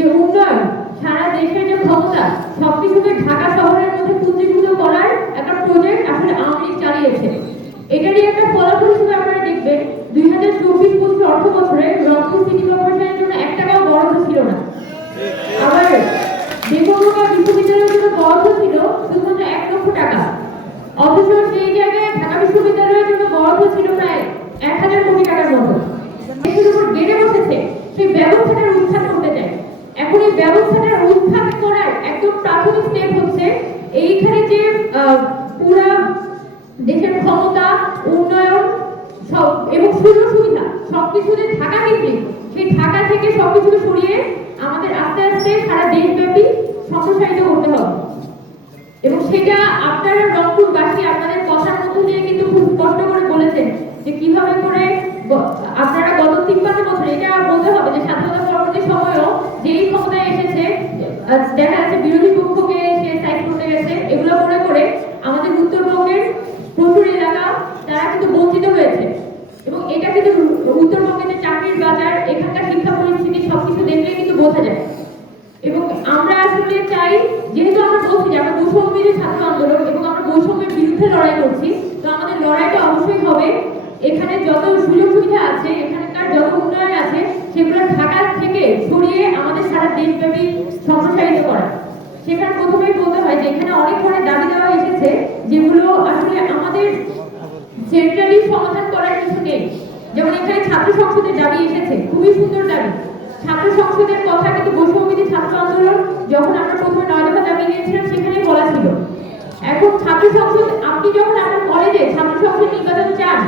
যে উন্নয়ন, সারা দেশের যে ক্ষমতা, সবকিছুকে ঢাকা শহরের মধ্যে পুঁজিভূত করার একটা প্রজেক্ট আসলে আওয়ামী লীগ চালিয়েছে। এটারই একটা ফলাফল হিসেবে আপনারা দেখবেন, দুই হাজার চব্বিশ পঁচিশ অর্থ বছরে রংপুর সিটি কর্পোরেশনের জন্য এক টাকাও বরাদ্দ ছিল না। আবার দেবগঙ্গা বিশ্ববিদ্যালয়ের জন্য বরাদ্দ ছিল শুধুমাত্র এক লক্ষ টাকা। অথচ সেই জায়গায় ঢাকা বিশ্ববিদ্যালয়ের জন্য বরাদ্দ ছিল প্রায় এক হাজার কোটি টাকার মতো। দেশের উপর বেড়ে বসেছে। সেই চাই এখন এই ব্যবস্থাটার উত্থান করার একদম প্রাথমিক স্টেপ হচ্ছে এইখানে যে পুরা দেশের ক্ষমতা, উন্নয়ন সব এবং সুযোগ সুবিধা সবকিছু যে ঢাকা কেন্দ্রিক, সেই ঢাকা থেকে সবকিছু সরিয়ে আমাদের আস্তে আস্তে সারা দেশব্যাপী সম্প্রসারিত করতে হবে। এবং সেটা আপনারা রংপুরবাসী, আপনাদের কথার মধ্য দিয়ে কিন্তু খুব স্পষ্ট করে বলেছেন যে কীভাবে করে গ- আপনারা গত তিপ্পান্ন বছর এটা বলতে হবে যে স্বাধীনতা পরবর্তী সময়ও যেই ক্ষমতায় এসেছে দেখা যাচ্ছে বিরোধী পক্ষকে সে সাইড করতে গেছে। এগুলো করে করে আমাদের উত্তরবঙ্গের প্রচুর এলাকা তারা কিন্তু বঞ্চিত হয়েছে। এবং এটা কিন্তু উত্তরবঙ্গের যে চাকরির বাজার, এখানকার শিক্ষা পরিস্থিতি সবকিছু দেখলে কিন্তু বোঝা যায়। এবং আমরা আসলে চাই, যেহেতু আমরা বলছি যে আমরা বৈষম্যের ছাত্র আন্দোলন এবং আমরা বৈষম্যের বিরুদ্ধে লড়াই করছি, তো আমাদের লড়াইটা অবশ্যই হবে। এখানে যত সুযোগ সুবিধা আছে, এখানকার যত উন্নয়ন আছে, সেগুলো ঢাকা থেকে সরিয়ে আমাদের সারা দেশব্যাপী সম্প্রসারিত করা সেখানে প্রথমেই বলতে হয় যে এখানে অনেক ধরনের দাবি দেওয়া এসেছে, যেগুলো আসলে আমাদের সেন্ট্রালি সমাধান করার কিছু নেই। যেমন এখানে ছাত্র সংসদের দাবি এসেছে, খুবই সুন্দর দাবি। ছাত্র সংসদের কথা কিন্তু বৈষম্যবিধি ছাত্র আন্দোলন যখন আমরা প্রথমে নয় দফা দাবি নিয়েছিলাম, সেখানেই বলা ছিল। এখন ছাত্র সংসদ, আপনি যখন আপনার কলেজে ছাত্র সংসদ নির্বাচন চান,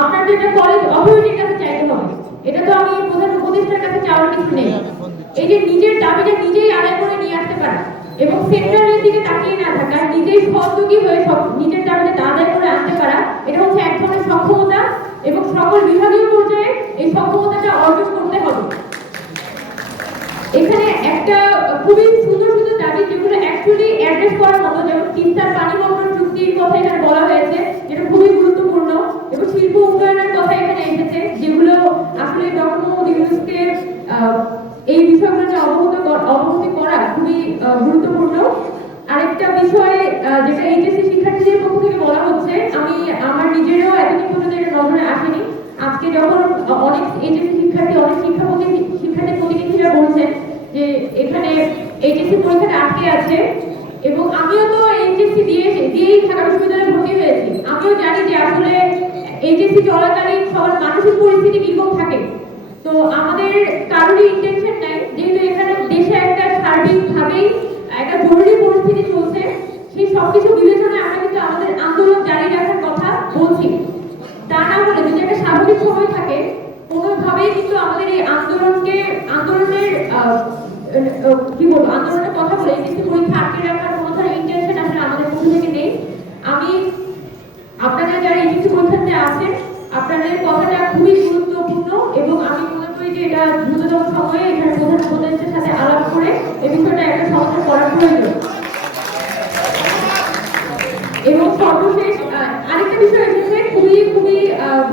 আপনার তো এটা কলেজ অথরিটির কাছে চাইতে হবে। এটা তো আমি প্রধান উপদেষ্টার কাছে চাওয়ার কিছু নেই। এই যে নিজের দাবিটা নিজেই আদায় করে নিয়ে আসতে পারা এবং সেন্ট্রালের দিকে তাকিয়ে না থাকা নিজেই সহযোগী হয়ে সব, নিজের দাবিতে আদায় করে আনতে পারা, এটা হচ্ছে এক ধরনের সক্ষমতা এবং সকল বিভাগীয় পর্যায়ে এই সক্ষমতাটা অর্জন করতে হবে। এখানে একটা খুবই সুন্দর সুন্দর দাবি যেগুলো অ্যাকচুয়ালি অ্যাড্রেস করার মতো, যেমন চিন্তার পানি বন্টন চুক্তির কথা এখানে বলা হয়েছে যেটা খুবই গুরুত্বপূর্ণ এবং শিল্প উন্নয়নের কথা এখানে এসেছে যেগুলো আসলে ডক্টর মোহাম্মদ ইউনুসকে আহ, এই বিষয়গুলো নিয়ে অবগত কর- অবগতি করা খুবই আহ, গুরুত্বপূর্ণ আরেকটা বিষয় আহ, যেটা এইচএসসি শিক্ষার্থীদের পক্ষ থেকে বলা হচ্ছে আমি আমার নিজেরও এতদিন পর্যন্ত আসেনি। আজকে যখন অনেক এইচএসসি শিক্ষার্থী, অনেক শিক্ষা প্রতি- শিক্ষার্থী প্রতিনিধিরা বলছেন যে এখানে এইচএসসি পরীক্ষাটা আটকে আছে এবং আমিও তো এইচএসসি দিয়ে দিয়েই ঢাকা বিশ্ববিদ্যালয়ে ভর্তি হয়েছি। আমিও জানি যে আসলে এইচএসসি চলাকালীন সবার মানসিক পরিস্থিতি কীরকম থাকে। তো আমাদের কারোরই ইন্টেনশন নাই। যেহেতু এখানে দেশে একটা সার্বিকভাবেই একটা জরুরি পরিস্থিতি চলছে, সেই সবকিছু বিবেচনায় আমরা কিন্তু আমাদের আন্দোলন জারি রাখার কথা বলছি। একটা সময় থাকে, কোনোভাবেই কিন্তু আমাদের এই আন্দোলনকে, আন্দোলনের কি বলব, আন্দোলনের কথা বলে কিছু পরীক্ষা আটকে রাখার কোনো ধরনের ইন্টেনশন আসলে আমাদের পক্ষ থেকে নেই। আমি আপনারা যারা ইংরেজি পরীক্ষাতে আছেন, আপনাদের কথাটা খুবই গুরুত্বপূর্ণ এবং আমি মনে করি যে এটা দ্রুততম সময়ে এখানে প্রধান উপদেষ্টার সাথে আলাপ করে এই বিষয়টা একটা সমাধান করার প্রয়োজন। এবং সর্বশেষ আরেকটা বিষয় এসেছে, খুবই খুবই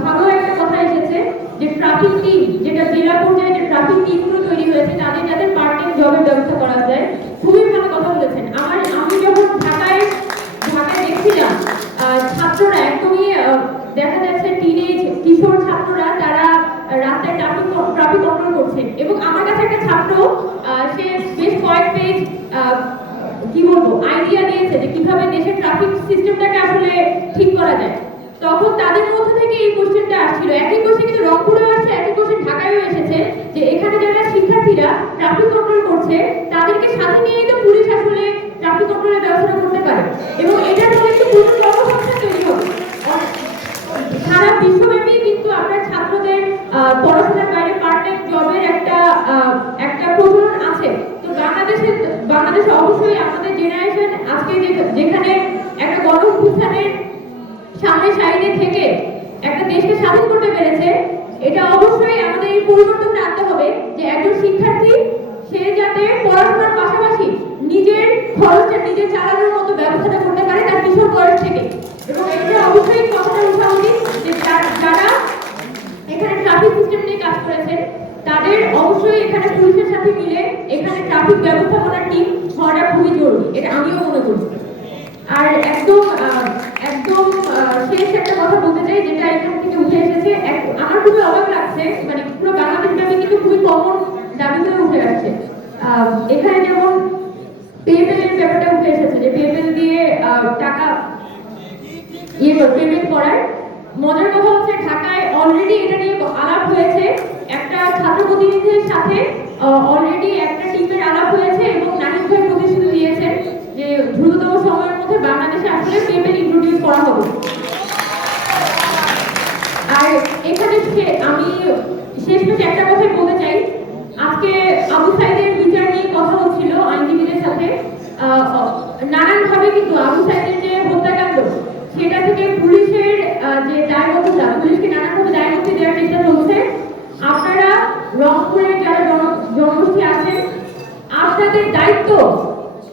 ভালো একটা কথা এসেছে যে ট্রাফিক টিম যেটা জেলা পর্যায়ে যে ট্রাফিক টিমগুলো তৈরি হয়েছে, তাদের যাতে পার্ট জবের ব্যবস্থা করা যায়। খুবই ভালো কথা বলেছেন। আমার, আমি যখন ঢাকায় ঢাকায় দেখছিলাম ছাত্ররা একদমই দেখা যাচ্ছে টিনেজ কিশোর ছাত্ররা তারা রাস্তায় ট্রাফিক ট্রাফিক কন্ট্রোল করছে এবং আমার কাছে একটা ছাত্র আহ, সে বেশ কয়েক পেজ কি বলব আইডিয়া দিয়েছে যে কীভাবে দেশের ট্রাফিক সিস্টেমটাকে আসলে ঠিক করা যায়। তখন তাদের মধ্যে থেকে এই কোশ্চেনটা আসছিল। একই কোশ্চেন কিন্তু রংপুরেও আসছে, একই কোশ্চেন ঢাকায়ও এসেছে যে এখানে যারা শিক্ষার্থীরা ট্রাফিক কন্ট্রোল করছে, তাদেরকে সাথে নিয়েই তো পুলিশ আসলে ট্রাফিক কন্ট্রোলের ব্যবস্থা করতে পারে। এবং এটার ফলে একটু প্রচুর কর্মসংস্থান তৈরি হবে। সারা বিশ্বব্যাপী কিন্তু আপনার ছাত্রদের পড়াশোনার বাইরে পার্ট টাইম জবের একটা আহ, একটা প্রচলন আছে তো বাংলাদেশে বাংলাদেশে অবশ্যই আমাদের জেনারেশন আজকে যে- যেখানে একটা গণ অভ্যুত্থানের সামনে সাইডে থেকে একটা দেশকে স্বাধীন করতে পেরেছে, এটা অবশ্যই আমাদের এই পরিবর্তনটা আনতে হবে যে একজন শিক্ষার্থী, সে যাতে পড়াশোনার পাশাপাশি নিজের খরচটা নিজে চালানোর মতো ব্যবস্থাটা করতে পারে তার কিশোর বয়স থেকে। এবং এটা অবশ্যই কথাটা উঠা উচিত যে যারা এখানে ট্রাফিক সিস্টেম নিয়ে কাজ করেছেন, তাদের অবশ্যই এখানে পুলিশের সাথে মিলে এখানে ট্রাফিক ব্যবস্থাপনার টিম হওয়াটা খুবই জরুরি, এটা আমিও মনে করি। আর একদম একদম শেষ একটা কথা বলতে চাই, যেটা এখান থেকে উঠে এসেছে এক- আমার খুবই অবাক লাগছে মানে পুরো বাংলাদেশ কিন্তু খুবই কমন দাবিগুলো উঠে আসছে। এখানে যেমন পেপেল এর ব্যাপারটা উঠে এসেছে যে পেপেল দিয়ে টাকা ইয়ে পেমেন্ট করার মজার কথা হচ্ছে ঢাকায় অলরেডি এটা নিয়ে আলাপ হয়েছে। একটা ছাত্র প্রতিনিধির সাথে অলরেডি একটা টিমের আলাপ হয়েছে এবং নাহিদ ভাই প্রতিশ্রুতি দিয়েছেন যে দ্রুততম সময়ের মধ্যে বাংলাদেশে আসলে পেমেন্ট ইন্ট্রোডিউস করা হবে আর এখানে সে- আমি শেষমেশ একটা কথাই বলতে চাই। আজকে আবু সাইদের বিচার নিয়ে কথা হচ্ছিল আইনজীবীদের সাথে। নানান ভাবে কিন্তু আবু সাইদের যে হত্যাকাণ্ড, সেটা থেকে পুলিশের যে দায়বদ্ধতা, পুলিশকে নানানভাবে দায়মুক্তি দেওয়ার চেষ্টা চলছে। আপনারা রংপুরের যারা জন- জনগোষ্ঠী আছেন আপনাদের দায়িত্ব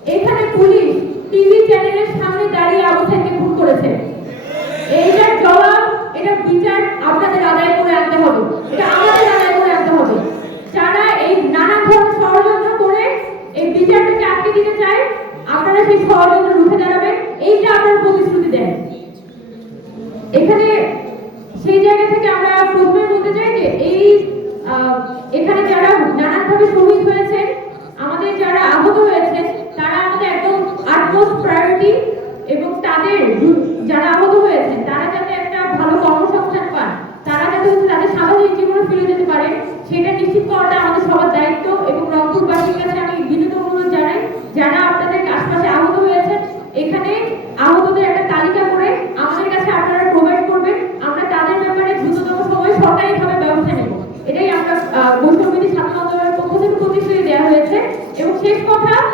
এখানে পুলিশ টিভি চ্যানেলের সামনে দাঁড়িয়ে আবু সাইদকে খুন করেছে এইটার জবাব এটা বিচার আপনাদের আদায় করে আনতে হবে এটা আমাদের আদায় করে আনতে হবে যারা এই নানা ধরনের ষড়যন্ত্র করে এই বিচারটাকে আটকে দিতে চায় আপনারা সেই ষড়যন্ত্র রুখে দাঁড়াবেন এইটা আপনার প্রতিশ্রুতি দেন এখানে সেই জায়গা থেকে আমরা প্রথমে বলতে চাই যে এই আহ, এখানে যারা নানানভাবে শহীদ হয়েছেন, আমাদের যারা আহত হয়েছেন, তারা আমাদের একদম আটমোস্ট প্রায়োরিটি এবং তাদের যারা আহত হয়েছেন, তারা যাতে একটা ভালো কর্মসংস্থান পান, তারা যাতে তাদের স্বাভাবিক জীবনে ফিরে যেতে পারে, সেটা নিশ্চিত করাটা আমাদের সবার দায়িত্ব এবং রংপুরবাসীর কাছে আমি বিনীত অনুরোধ জানাই যারা আপনাদের আশপাশে আহত হয়েছেন এখানে আহতদের একটা তালিকা করে আমাদের কাছে আপনারা প্রোভাইড করবেন আমরা তাদের ব্যাপারে দ্রুততম সময়ে সরকারিভাবে ব্যবস্থা নেব এটাই আমরা বৈষম্যবিধি ছাত্র আন্দোলনের পক্ষ থেকে প্রতিশ্রুতি দেওয়া হয়েছে এবং কথা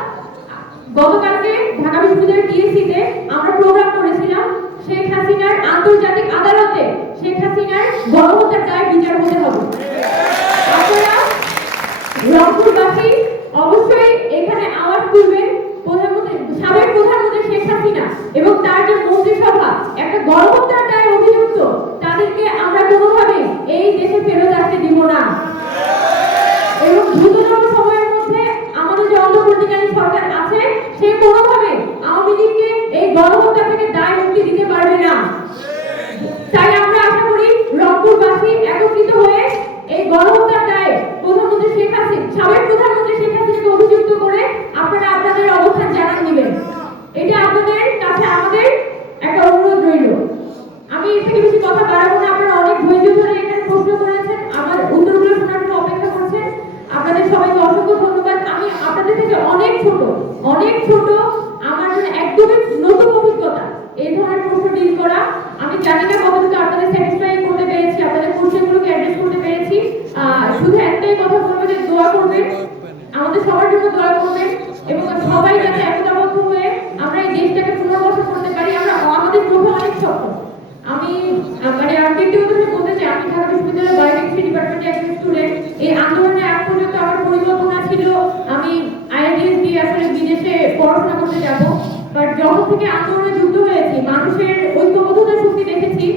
গতকালকে ঢাকা বিশ্ববিদ্যালয়ের আমরা প্রোগ্রাম করেছিলাম শেখ হাসিনার আন্তর্জাতিক আদালতে শেখ হাসিনার গণহত্যার দায় বিচার হতে হবে। আপনারা রংপুরবাসী অবশ্যই এখানে আওয়াজ তুলবেন। প্রধানমন্ত্রী, সাবেক প্রধানমন্ত্রী শেখ হাসিনা এবং তার যে মন্ত্রিসভা, একটা গণহত্যার দায় অভিযুক্ত তাদেরকে আমরা কোনোভাবে এই দেশে ফেরত আসতে দিব না এবং দ্রুততম সময়ের মধ্যে আমাদের যে অন্তর্বর্তীকালীন সরকার আছে সে কোনোভাবে আওয়ামী লীগকে এই গণহত্যা থেকে দায় মুক্তি দিতে পারবে না তাই আমরা আশা করি রংপুরবাসী একত্রিত হয়ে এই গণহত্যার দায়ে প্রধানমন্ত্রী শেখ হাসিনা সাবেক প্রধানমন্ত্রী শেখ হাসিনাকে অভিযুক্ত করে আপনারা আপনাদের অবস্থান জানান দিবেন এটা আপনাদের কাছে আমাদের একটা অনুরোধ রইল আমি এর থেকে বেশি কথা বাড়াবো না আপনারা অনেক ধৈর্য ধরে এখানে প্রশ্ন করেছেন আমার উত্তরগুলো শোনার জন্য অপেক্ষা করছেন আপনাদের সবাইকে অসংখ্য ধন্যবাদ আমি আপনাদের থেকে অনেক ছোট অনেক ছোট আমার জন্য একদমই নতুন অভিজ্ঞতা এই ধরনের প্রশ্ন ডিল করা আমি জানি না কতটুকু আপনাদের স্যাটিসফাই করতে পেরেছি আপনাদের কোশ্চেনগুলোকে অ্যাড্রেস করতে পেরেছি আহ, শুধু একটাই কথা বলব যে দোয়া করবেন আমাদের সবার জন্য দোয়া করবেন এবং সবাই যাতে একতাবদ্ধ হয়ে আমরা এই দেশটাকে পুনর্বাসন করতে পারি, আমরা আমাদের চোখে অনেক স্বপ্ন আমি মানে আমি ব্যক্তিগতভাবে বলতে চাই, আমি ঢাকা বিশ্ববিদ্যালয়ের বায়োকেমিস্ট্রি ডিপার্টমেন্টে একজন স্টুডেন্ট এই আন্দোলনে আগ পর্যন্ত আমার পরিকল্পনা ছিল, আমি আইআইটিএস দিয়ে আসলে বিদেশে পড়াশোনা করতে যাব বাট যখন থেকে আন্দোলনে যুক্ত হয়েছি, মানুষের ঐক্যবদ্ধতার শক্তি দেখেছি